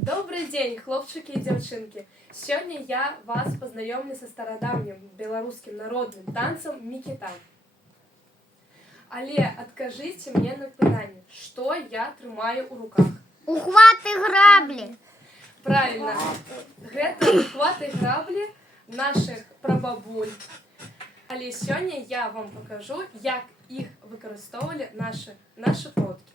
Добрый день, хлопчики и девчонки! Сегодня я вас познакомлю со стародавнім белорусским народным танцем мікітан. Але откажите мне на питание, что я трымаю у руках? Ухваты граблі. Правильно, гэта ухваты граблі наших прабабуль. Але сегодня я вам покажу, як их використовували наши продки.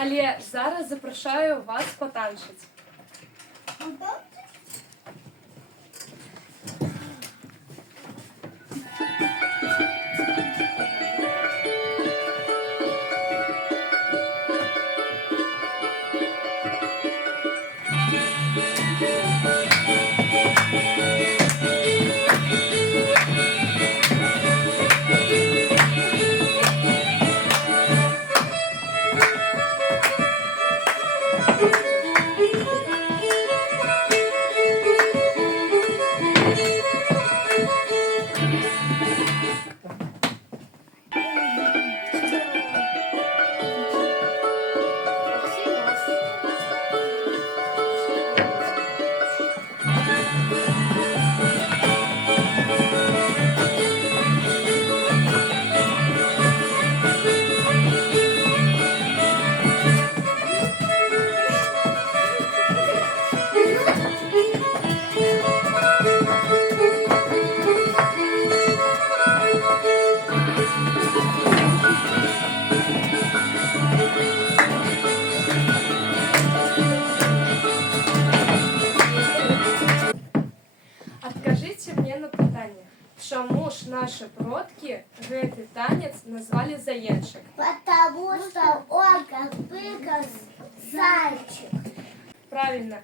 Але зараз запрошую вас потанчити. Откажите мне на питание, чому ж наши продки гэты танец назвали заенчик? Потому что он как быка зайчик. Правильно,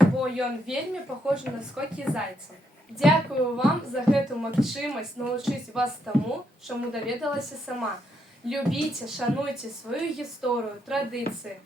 бо ён вельмі похожы на скокі зайца. Дзякую вам за гэту магчымасць навучыць вас таму, чаму даведалася сама. Любіце, шануйце сваю гісторыю, традыцыі.